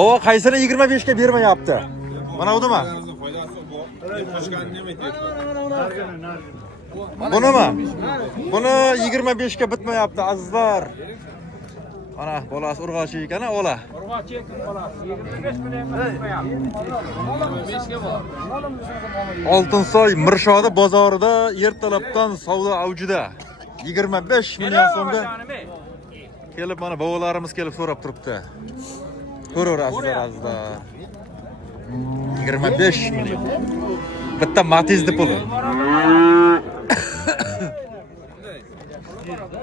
Baba qaysini 25 ga bermayapti? Mana budimi? Bunimi? Buni 25 ga bitmayapti azizlar. Ana bolasi urg'ochi ekan, ola. Urg'ochi ekan bolasi. 25 million bitmayapti. 25 ga bor. Oltinsoy Mirshodi bozorida ertalabdan savdo avjida. 25 million so'mga kelib mana bobolarimiz kelib so'rab turibdi. Ko'raverasizlar azizlar. 25 million. Bitta Matiz'ni puli.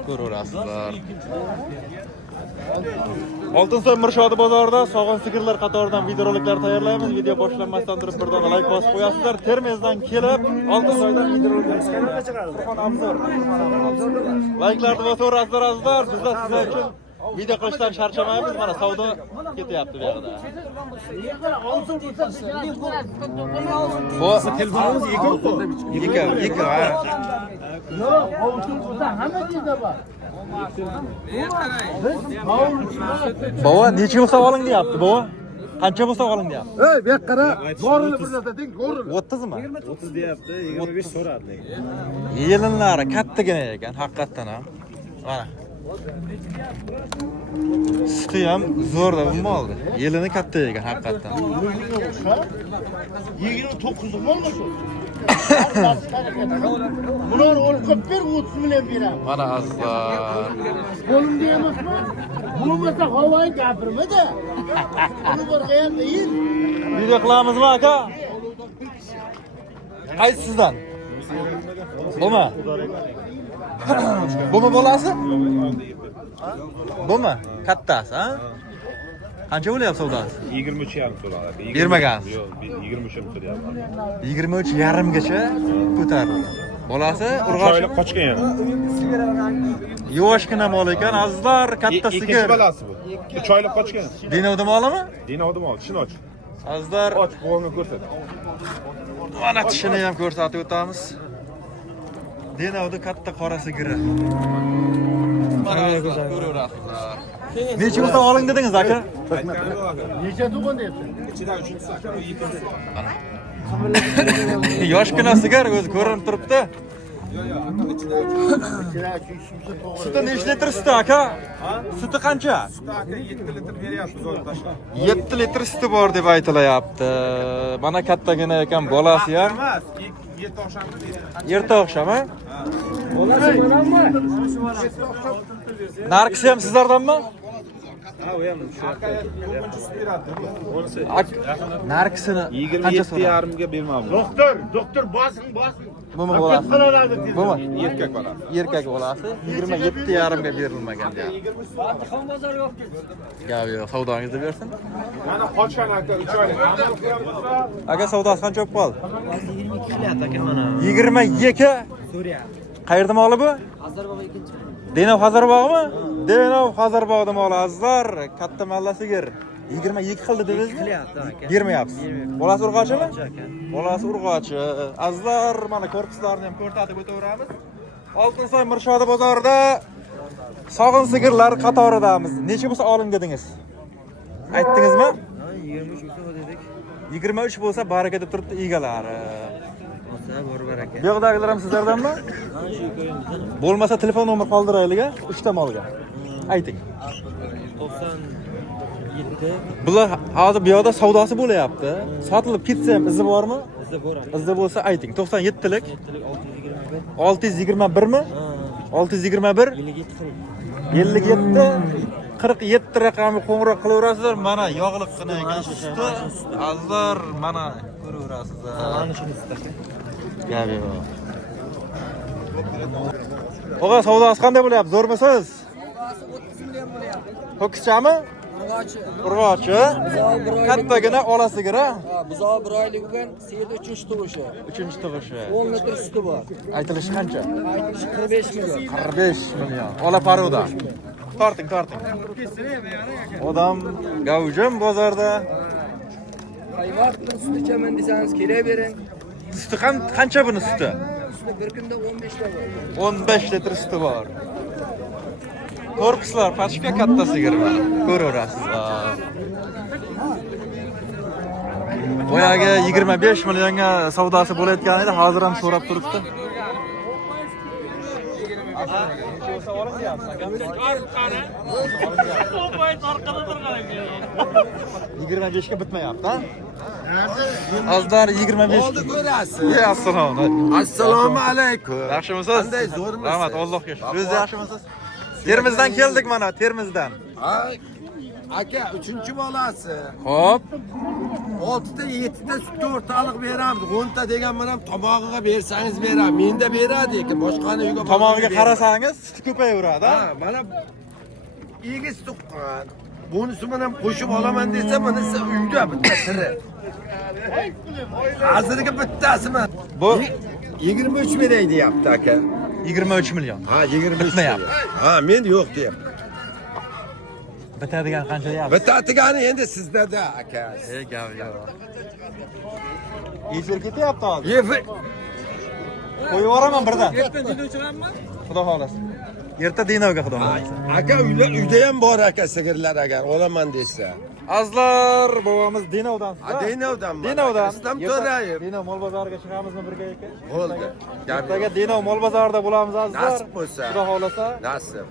Ko'raverasizlar. Oltinsoy Mirshodi bozorida sog'in sigirlar qatoridan videoroliklar tayyorlaymiz. Video boshlanmasdan turib birdan like bosib qo'yasizlar. Termizdan kelib Oltinsoydan videoroliklar chiqadi. Obzor. Like'larni bosaverasizlar azizlar. Bizlar sizlar uchun video qilishdan charchamaymiz. Mana savdo ketyapti bu yerda. Bu telefonimiz iki. Baba necha bo'lsa oling deyapti, baba? Qancha bo'lsa oling deyapti? Ey, bu yoqqa qara. Borini bir narsa deng, ko'rin. 30 mi? 30 deyapti, 25 so'radi lekin. Yelinlari kattagina ekan, haqiqatan ham. Mana. Suti ham zo'rda bu moldi. Yelini katta ekan, haqiqatan. 29 molmi shu? Bular olib ber 30 million beramiz. Mana azizlar. Qo'limda emasmi? Bo'lmasa havoyi gapirma-da. Buni borgan deyin. Video qilamizmi aka? Qaysi sizdan? Bumi? Bumi bolasi? Bumi? Kattasi, ha? Qancha bo'lyapti savdosi? 23,5 so'radi. Bermagansiz. Yo'q, 23 so'rayapti. 23,5 gacha ko'tarildi. Bolasi urg'ochi Choylik qochgan yana. yoshgina mol ekan, azizlar, katta sigir. Ikkinchi balasi bu. Bu choylik qochgan. Denovda molimi? Denovda mol, tishini och. Azizlar, Och, qo'lni ko'rsat. mana tishini ham ko'rsatib o'tamiz. Denovda katta qora sigiri. Mana ko'raverasizlar. Necha bo'lsa oling dedingiz aka? Necha tug'in deyapti? Ichida 3-chi. Yoshgina sigir o'zi ko'rinib turibdi. Ichida 3 Suti necha litr suti aka? Suti qancha? Aka 7 litr beryapti zo'r tashlab. 7 litr suti bor deb aytilayapti. Mana kattagina ekan, bolasi ham. Emas, 7 oqshomda deydi. Erta oqshom, ha? Narxi ham sizlardanmi? Ha, u ham shu. Aka ko'pincha sut beradi. Bo'lsa Narxini qancha so'radi? 27,5 ga bermabdi. Doktor bosin. Bumi bolasi. Bumi? Erkak bolasi. Erkak bolasi 27,5 ga berilmagan deyapti. Gap yo'q, savdongizni bersin. Mana qochgan aka 3 oylik. Aka savdosi qancha bo'lib qoldi? 22 qilyapti aka mana. 22. Suriya. Qayerda moli bu? Azarbog'ga ikkinchi. Denov Hazarbog'mi? Denov Hazarbog'da moli azizlar, katta malla sigir. 22 xilda dedingizmi? Qilyapti aka. Bermayapsiz. Bolasi urg'ochimi? Bolasi urg'ochi. Azizlar, mana korpuslarni ham ko'rsatib o'taveramiz. Oltinsoy Mirshodi bozorida sog'in sigirlar qatoridamiz. Necha bo'lsa oling dedingiz? Aytdingizmi? 23 bo'lsa dedik. 23 bo'lsa baraka deb turibdi egalari. Bo'lsa bor baraka. Bu yoqdagilar ham sizlardanmi? Bo'lmasa telefon nomer qoldiraylik-a, 3 ta molga. Ayting. 97 Bular hozir bu yoqda savdosi bo'layapti. Sotilib ketsa ham izi bormi? izi bor. Izi bo'lsa ayting. 97lik 621. 621 mi? 621 57 47 raqamli qo'ng'iroq qilaverasizlar. Mana yog'liqqina ekan suti. Azizlar, mana ko'raverasizlar. Mana shuni istasa. Gap yo'q. O'g'a savdosi qanday bo'lyapti? Zo'rmisiz? 30 million bo'lyapti. Ho'kizchami? Urg'ochi. Kattagina ola sigiri. Buzoq 1 oylik bo'lgan, seyda 3-chi tug'ishi. 3-chi tug'ishi. 10 litr suti bor. Aytilishi qancha? Aytilishi 45 million. 45 million. Ola paruda. Torting. Odam gavjum bozorda. Qaymoq suti ichaman desangiz kelavering. Suti qancha buni suti? Suti bir kunda 15 ta bor. 15 litr suti bor. Korpuslar pachka katta sigir. Ko'raverasizlar. Boyagi 25 millionga savdosi bo'layotgan edi, hozir ham so'rab turibdi. Yigirma beshga bitmayapti, ha? Azlar 25. Oldi ko'rasiz. Assalomu alaykum. Assalomu alaykum. Yaxshimisiz? Qanday, zo'rmisiz? Rahmat, Allohga shukr. O'zingiz yaxshimisiz? Termizdan keldik mana, Termizdan. Ay, aka, 3-bolasi. Xo'p. 6 ta 7 ta sutga o'rtaliq beramiz. 10 ta degan men ham tomog'iga bersangiz beraman. Menda beradi ekan, boshqani uyga Tomog'iga qarasangiz, suti ko'payaveradi, ha? Ha, mana egiz tuqqan. Bunisi bilan qo'shib olaman desa, bunisi uyda bitta tiri. Hozirgi bittasimi? Bu 23 million deyapti aka. 23 million. Ha, 23 Bitmayapti. million. Ha, men yo'q deyapti. Bitadigan qancha deyapsiz? Bittatigani endi sizlarda aka. Gap yo'q. Efir ketyapti hozir. Yefi Qo'yib yuboraman birdan. Xudo xolasa. Erta Dinovga xudo xolasa. aka uyda ham bor aka sigirlar agar olaman desa. Azlar bobomiz Dinovdan. Dinovdan. Dinovdan. Islom To'rayev. Dinov mol bozoriga chiqamizmi birga aka? Bo'ldi. Ertaga Dinov mol bozorida bo'lamiz azlar. Nasib bo'lsa. Xudo xolasa. Nasib.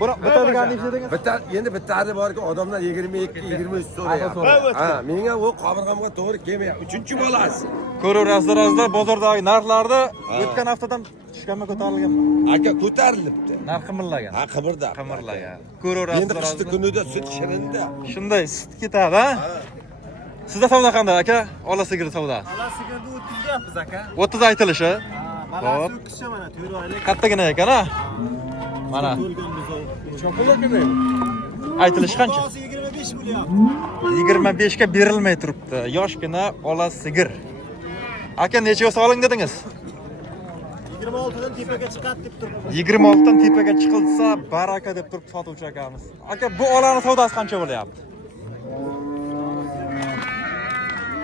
Buni bitadigan dedingiz? Bitta endi bittasi borki odamlar 22 23 so'rayapti. Ha, menga u qabirg'amga to'g'ri kelmayapti. 3-bolasi. Ko'raverasizlar azlar bozordagi narxlarni o'tgan haftadan tushganmi ko'tarilganmi? Aka ko'tarilibdi. Narx qimirlagan. Ha, qimirda. Qimirlagan. Endi Ko'raverasizlar qishki azlar. kunida sut shirinda. Shunday sut ketadi, ha? Sizda savdo qanday aka? Ola sigir savdo. Ola sigirni 30 deyapmiz aka. 30 aytilishi. Balasi o'qishcha mana 4 oylik. Kattagina ekan, ha? Mana. To'lgan biz chopilgan. Aytilishi qancha? 25 million. 25 ga berilmay turibdi. Yoshgina ola sigir. Aka necha soling dedingiz? 26 dan tepaga chiqadi deb turibdi. 26 dan tepaga chiqilsa baraka deb turib sotuvchi akamiz. Aka bu olani savdosi qancha bo'lyapti?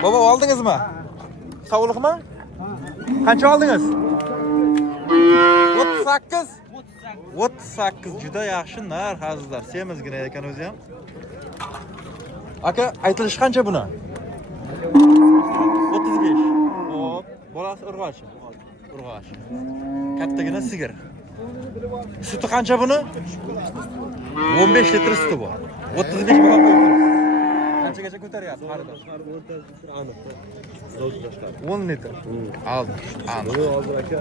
Bobo oldingizmi? Sog'liqmi? Qancha oldingiz? 38. 38 juda yaxshi narx azizlar. Semizgina ekan o'zi ham. Aka aytilishi qancha buni? 35. Hop, bolasi urg'och. Urg'och. Kattagina sigir. Suti qancha buni? 15 litr suti bor. 35 baho qo'yibsiz. Qanchagacha ko'taryapti xaridor? 10 litr. Aldi. Aniq. Hozir aka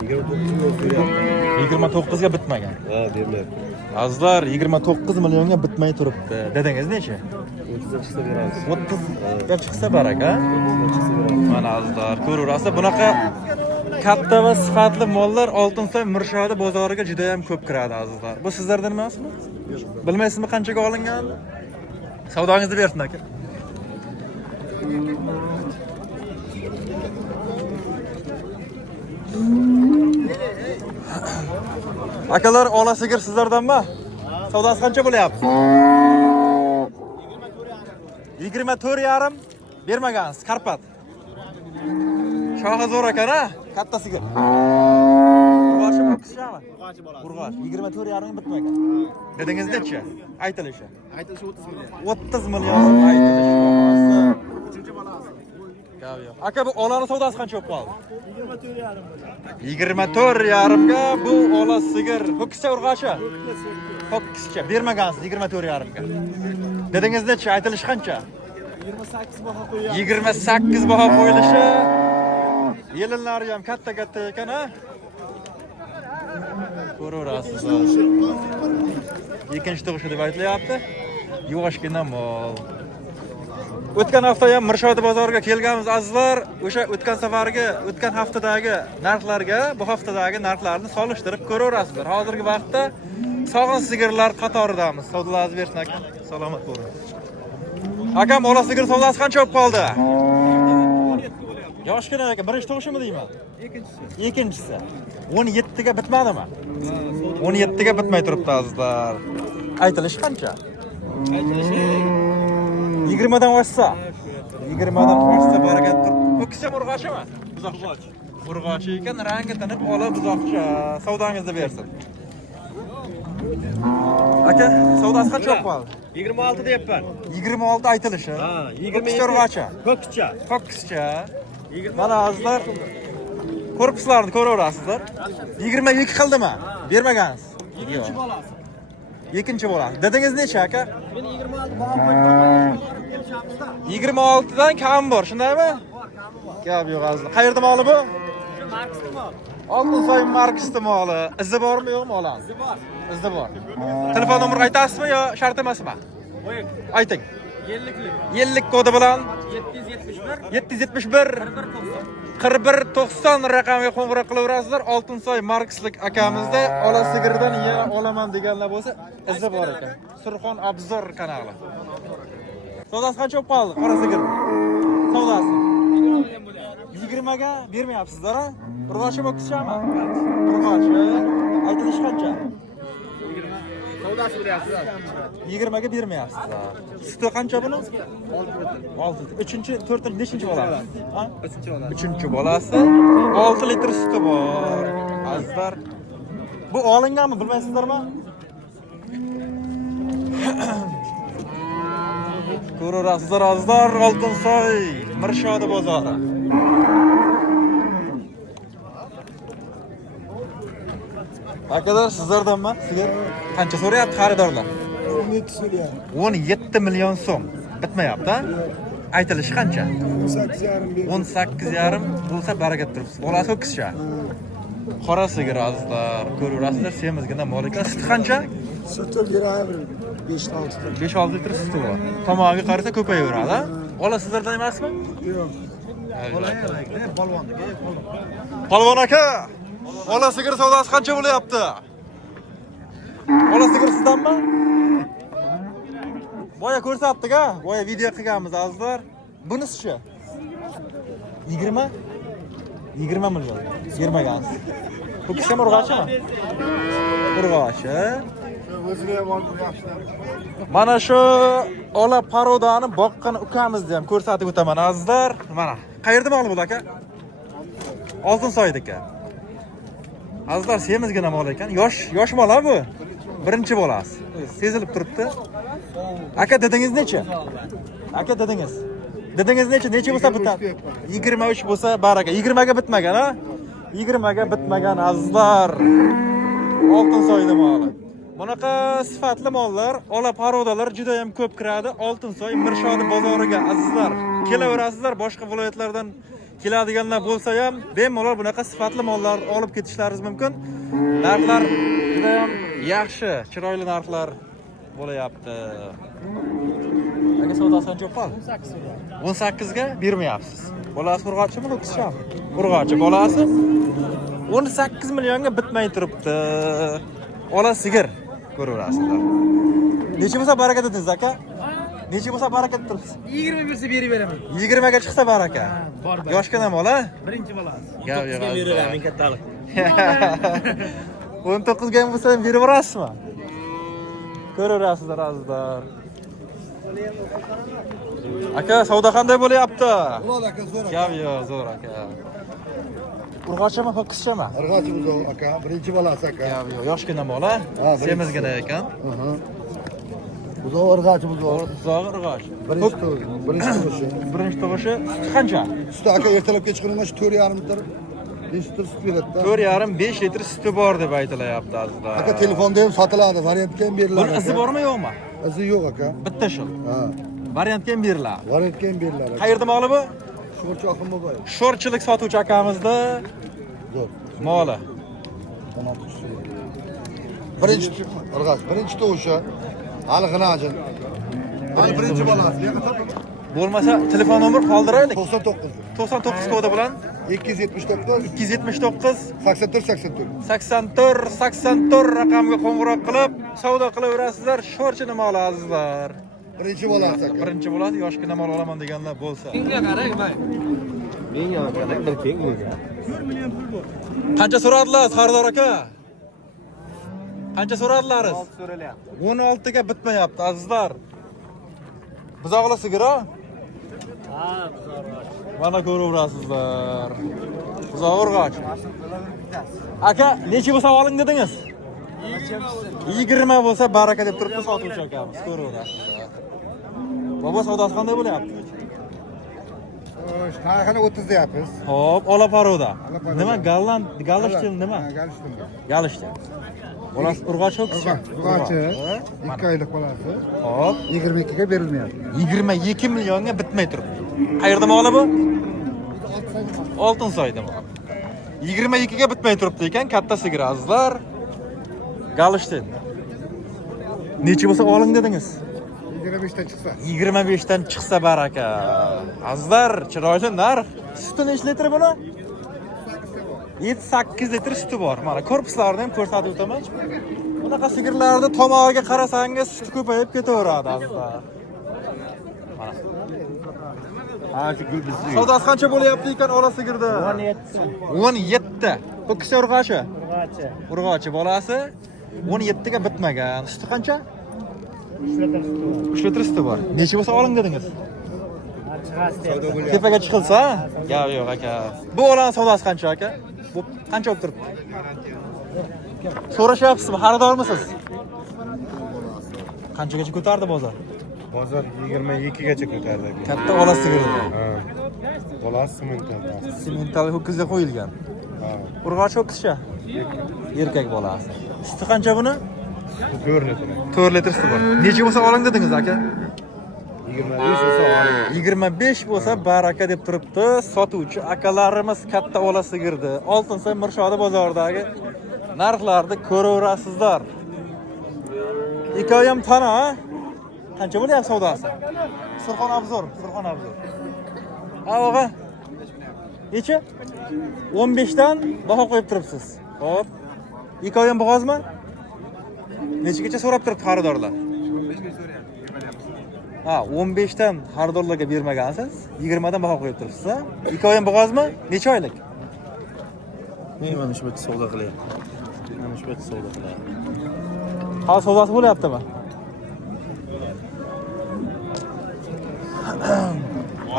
29 ga bitmagan. Ha, demak. Azlar 29 millionga bitmay turibdi. Dedingiz necha? 30 chiqsa beramiz. 30 ga chiqsa baraka. Mana azlar ko'raverasiz, bunaqa katta va sifatli mollar Oltinsoy Mirshodi bozoriga juda ham ko'p kiradi azizlar. Bu sizlardan emasmi? Bilmaysizmi qanchaga olingan? Savdongizni bersin aka. Akalar ola sigir sizlardanmi? Savdosi qancha bo'lyapti? 24,5 bermagansiz, Karpat. Shohi zo'r ekan, ha? Katta sigir. Urg'ochi boqishami? Urg'ochi bolasi. Urg'och 24,5 bitmagan. Dedingiz necha? Aytilishi. Aytilishi 30 million. 30 million so'm aytilishi. 3-bolasi. Gap yo'q. Aka bu olani savdosi qancha bo'lib qoldi? 24,5 million. 24,5 ga bu ola sigir. Ho'kischa urg'ochi. Ho'kischa bermagansiz 24,5 ga. Dedingiz necha? Aytilishi qancha? 28 baho qo'ygan. 28 baho qo'yilishi. Yelinlari ham katta ekan, ha? Ko'raverasiz. Ikkinchi tug'ishi deb aytilyapti. Yoshgina mol. O'tgan hafta ham Mirshodi bozoriga kelganmiz azizlar. O'sha o'tgan safargi, o'tgan haftadagi narxlarga bu haftadagi narxlarni solishtirib ko'raverasizlar. Hozirgi vaqtda sog'in sigirlar qatoridamiz. Savdolaringiz bersin aka. Salomat bo'ling. Akam ola sigir savdosi qancha bo'lib qoldi? Yoshgina aka, birinchi tug'ishimi deyman? Ikkinchisi. 17 ga bitmadimi? 17 ga bitmay turibdi azizlar. Aytilishi qancha? 20 dan oshsa. 20 dan oshsa barakat turib. Ho'kischa urg'ochimi? Buzoqcha. Urg'ochi ekan, rangi tinib ola buzoqcha. Savdongizni bersin. Aka, savdosi qancha qoldi? 26 deyapman. 26 aytilishi. Ha, 22 urg'acha. Ko'kcha. Fokuscha. Mana azizlar korpuslarni ko'raverasizlar. 22 qildimi? Bermagansiz. Ikkinchi bolasi. Ikkinchi bolasi. Dedingiz necha aka? Men 26 baho qo'yib 26 dan kam bor, shundaymi? Gap yo'q azizlar. Qayerda moli bu? Marksda mol. Oltinsoy Marksda moli. Izi bormi yo'qmi olamiz? Izi bor. Izi bor. Telefon nomer aytasizmi yo shart emasmi? Qo'ying. Ayting. 50lik. 50 kodi bilan 771 771 4190 raqamga qo'ng'iroq qilaverasizlar. Oltinsoy Markslik akamizda ola sigirdan yana olaman deganlar bo'lsa, izi bor ekan. Surxon Obzor kanali. Savdosi qancha bo'lib qoldi? Qora sigir. Savdosi 20 ga bermayapsizlar, ha? Urg'ochi bo'kishami? Urg'ochi. Aytilish qancha? savdosi beryapsiz. 20 ga bermayapsizlar. Suti qancha buni? 6 litr. 3-chi, 4-chi, nechinchi bolasi? Ha? 3-chi bolasi. 6 litr suti bor. Azizlar. Bu olinganmi, bilmaysizlarmi? Ko'rasizlar azizlar, Oltinsoy Mirshodi bozori. Akalar sizlardanmi? Sigir qancha so'rayapti xaridorlar? 17 so'rayapti. 17 million so'm. Bitmayapti, ha? Aytilishi qancha? 18,5. 18,5 bo'lsa barakat turibsiz. Bolasi ho'kizcha. Qora sigir azizlar. Ko'rasizlar, semizgina mol ekan. Suti qancha? Suti beradi 5-6 litr. 5-6 litr suti bor. Tomog'iga qarasa ko'payaveradi, ha? Ola sizlardan emasmi? Yo'q. Polvon aka, ola sigir savdosi qancha bo'lyapti? Ola sigir sizdanmi? Boya ko'rsatdik-a, boya video qilganmiz azizlar. Bunisi-chi? 20? 20 million. Bermagansiz. Bu kishi ham urg'ochimi? Urg'ochi. Mana shu ola parodani boqqan ukamizni ham ko'rsatib o'taman azizlar. Mana, qayerda mol bu aka? Oltinsoydagi. Azizlar, semizgina mol ekan. Yosh mol bu. Birinchi bolasi. Sezilib turibdi. Aka dedingiz necha? Aka dedingiz. Dedingiz necha? Necha bo'lsa bitadi? 23 bo'lsa baraka. 20 ga bitmagan, ha? 20 ga bitmagan azizlar. Oltinsoyda moli. Bunaqa sifatli mollar, ola parodalar juda ham ko'p kiradi. Oltinsoy Mirshodi bozoriga azizlar. Kelaverasizlar, boshqa viloyatlardan keladiganlar bo'lsa ham, bemalol bunaqa sifatli mollar olib ketishlaringiz mumkin. Narxlar juda ham yaxshi, chiroyli narxlar bo'layapti. Aka savdosi qancha qoldi? 18 ga bermayapsiz. Bolasi urg'ochimi, ho'kizchami? Urg'ochi bolasi 18 millionga bitmay turibdi. Ola sigir ko'raverasizlar. Necha bo'lsa baraka dedingiz aka? Necha bo'lsa baraka turibsiz? 20 bersa berib beraman. 20 ga chiqsa baraka. Bor. Yoshgina mol, ha? Birinchi bolasi. Gap yo'q. Men kattalik. 19 ga ham bo'lsa ham berib berasizmi? Ko'raverasizlar azizlar. Aka, savdo qanday bo'lyapti? Zo'r aka, zo'r. Gap yo'q, zo'r aka. Urg'ochimi, ho'kizchami? Urg'ochi bu aka, birinchi bolasi aka. Gap yo'q, yoshgina mol, ha? birinchi. Semizgina ekan. Bu urg'ochi bu. Zog'i urg'och. Birinchi tug'ishi. Birinchi tug'ishi qancha? Suti aka ertalab kechqurunga 4,5 litr 5 litr sut beradi-da. 4,5-5 litr suti bor deb aytilyapti azizlar. Aka telefonda ham sotiladi, variantga ham beriladi. Buni izi bormi yo'qmi? Izi yo'q aka. Bitta shu. Ha. Variantga ham beriladi. Variantga ham beriladi. Qayerda moli bu? Sho'rchi oqim mobayev. Sho'rchilik sotuvchi akamizda Zo'r. moli. 16 so'm. Birinchi urg'och, birinchi tug'ishi. Hali g'inajin. Hali birinchi bolasi. Bo'lmasa telefon nomer qoldiraylik. 99 99 kodi bilan 279 279 84 84 raqamga qo'ng'iroq qilib savdo qilaverasizlar. Sho'rchini moli azizlar. birinchi bolasi aka. Birinchi bo'ladi, yoshgina mol olaman deganlar bo'lsa. Menga qarang, bay. Menga qarang, bir teng bo'lgan. Qancha so'radilar xaridor aka? Qancha so'radilar? 16 so'ralyapti. 16 ga bitmayapti azizlar. Buzoqli sigir, ha? Ha, buzog'roq. Mana ko'raverasizlar. Buzoq urg'och. Aka, necha bo'lsa oling dedingiz? 20 bo'lsa baraka deb turibdi sotuvchi akamiz. Ko'raverasiz. Bobo savdosi qanday bo'lyapti? Narxini 30 deyapmiz. Xo'p, ola paroda. Olaparoda. Nima Galland, Galishtil nima? Galishtim. Galishtil. Bolasi urg'ochi ho'kizcha. Urg'ochi. Ha? 2 oylik bolasi. Xo'p, 22 ga berilmayapti. 22 millionga bitmay turibdi. Qayerda moli bu? Oltinsoyda mol. 22 ga bitmay turibdi ekan, katta sigir azizlar. Galishtil. Necha bo'lsa oling dedingiz? 25 dan chiqsa. 25 dan chiqsa baraka. Azizlar, chiroyli narx. Suti necha litr buni? 7-8 litr suti bor. Mana korpuslarni ham ko'rsatib o'taman. Bunaqa sigirlarda tomog'iga qarasangiz suti ko'payib ketaveradi azizlar. Mana. Ha, shu gul bizni. Savdosi qancha bo'lyapti ekan ola sigirda? 17. Ho'kizcha urg'ochi. Urg'ochi bolasi 17 ga bitmagan. Suti qancha? 3 litr suti bor. Necha bo'lsa oling dedingiz? Tepaga chiqilsa, gap yo'q aka. Bu olani savdosi qancha aka? Bu qancha bo'lib turibdi? So'rashyapsizmi? Xaridormisiz? Qanchagacha ko'tardi bozor? Bozor 22 gacha ko'tardi. Katta ola sigirda. Ha. Bolasi simental. Simental ho'kizga qo'yilgan. Ha. Urg'ochi ho'kizcha. Erkak bolasi. Suti qancha buni? 4 litr. 4 litr suti bor. Necha bo'lsa oling dedingiz aka? 25 bo'lsa oling. 25 bo'lsa baraka deb turibdi. Sotuvchi akalarimiz katta ola sigirdi. Oltinsoy Mirshodi bozoridagi narxlarni ko'raverasizlar. Hikoyam tana, ha? Qancha bo'lyapti savdosi? Surxon obzor. Ha, og'a. Necha? 15 dan baho qo'yib turibsiz. Xo'p. Hikoyam bo'g'ozmi? Nechigacha so'rab turibdi xaridorlar? 15 ga so'rayapti. Ha, 15 dan xaridorlarga bermagansiz, 20 dan baho qo'yib turibsiz, ha? Hikoyam bo'g'ozmi? Necha oylik? Men mana shu yerda savdo qilyapman. Mana shu yerda savdo qilyapman. Ha, savdosi bo'lyaptimi?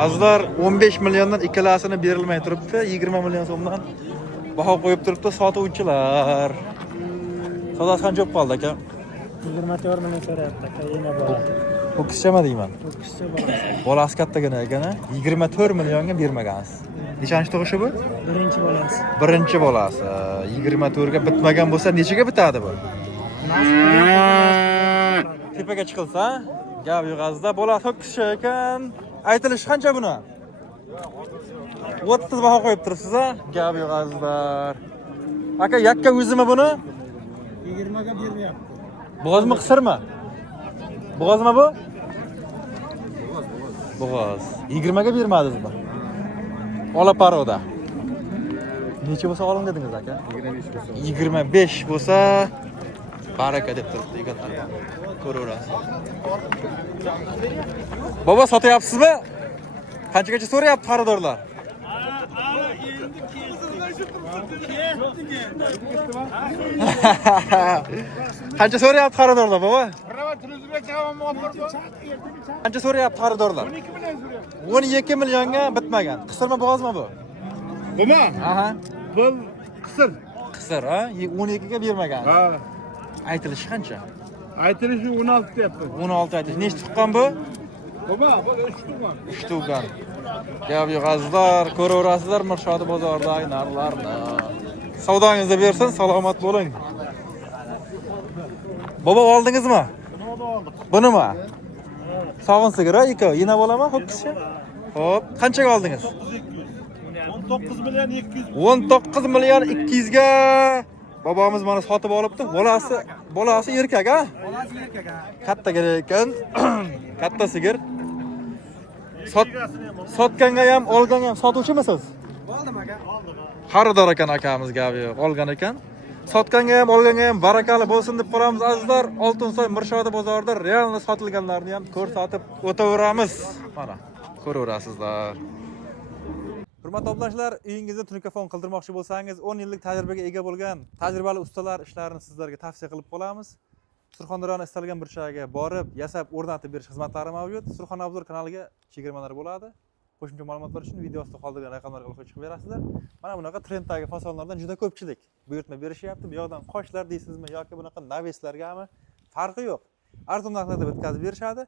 Azizlar 15 milliondan ikkalasini berilmay turibdi, 20 million so'mdan baho qo'yib turibdi sotuvchilar. Savdosi qancha bo'lib qoldi aka? 24 million so'rayapti aka, yana bor. Ho'kizchami deyman? Ho'kizcha bolasi. Bolasi kattagina ekan, 24 millionga bermagansiz. Nechanchi tug'ishi bu? Birinchi bolasi. Birinchi bolasi. 24 ga bitmagan bo'lsa nechaga bitadi bu? Tepaga chiqilsa, gap yo'q azizlar. Bolasi ho'kizcha ekan. Aytilishi qancha buni? 30 baho qo'yib turibsiz, ha? Gap yo'q azizlar. Aka, yakka o'zimi buni? 20 ga beryapti. Bo'g'ozmi, qisirmi? Bo'g'ozmi bu? Bo'g'oz. 20 ga bermadingizmi? Ola paroda. Necha bo'lsa oling dedingiz aka? 25 bo'lsa. 25 bo'lsa baraka deb turibdi ekan. Ko'raverasiz. Bobo sotyapsizmi? Qanchagacha so'rayapti xaridorlar? Qancha so'rayapti xaridorlar, bobo? Qancha so'rayapti xaridorlar? 12 millionga bitmagan. Qisirmi, bo'g'ozmi bu? Bumi? Aha. Bu qisir. Qisir, ha? 12 ga bermagan. Ha. Aytilishi qancha? Aytilishi 16 deyapman. 16 aytish. Nechta tuqqan bu? Bumi, bu 3 tuqqan. 3 tuqqan. Gap yo'q azizlar, ko'raverasizlar Mirshodi bozoridagi narxlarni. Savdongizni bersin, salomat bo'ling. Bobo oldingizmi? Bunimi? Sog'in sigiri, ikki, yina bo'lami, ho'kizcha? Xo'p, qanchaga oldingiz? 19 million 200. 19 million 200 ga bobomiz mana sotib olibdi. Bolasi erkak, ha? Bolasi erkak. Katta ekan. Katta sigir. Sotganga ham, olganga ham sotuvchimisiz? Oldim aka. Xaridor ekan akamiz, gapi yo'q. Olgan ekan. Sotganga ham, olganga ham barakali bo'lsin deb qolamiz azizlar. Oltinsoy Mirshodi bozorida realni sotilganlarni ham ko'rsatib o'taveramiz. Mana, ko'raverasizlar. Hurmatli obunachilar, uyingizda tunikafon qildirmoqchi bo'lsangiz, 10 yillik tajribaga ega bo'lgan tajribali ustalar ishlarini sizlarga tavsiya qilib qolamiz. Surxondaryoning istalgan burchagiga borib, yasab, o'rnatib berish xizmatlari mavjud. Surxon obzor kanaliga chegirmalar bo'ladi. Qo'shimcha ma'lumotlar uchun video ostida qoldirgan raqamlarga aloqaga chiqib berasizlar. Mana bunaqa trenddagi fasonlardan juda ko'pchilik buyurtma berishyapti. Bu yoqdan qoshlar deysizmi yoki bunaqa naveslargami farqi yo'q. Arzon narxlarda bitkazib berishadi.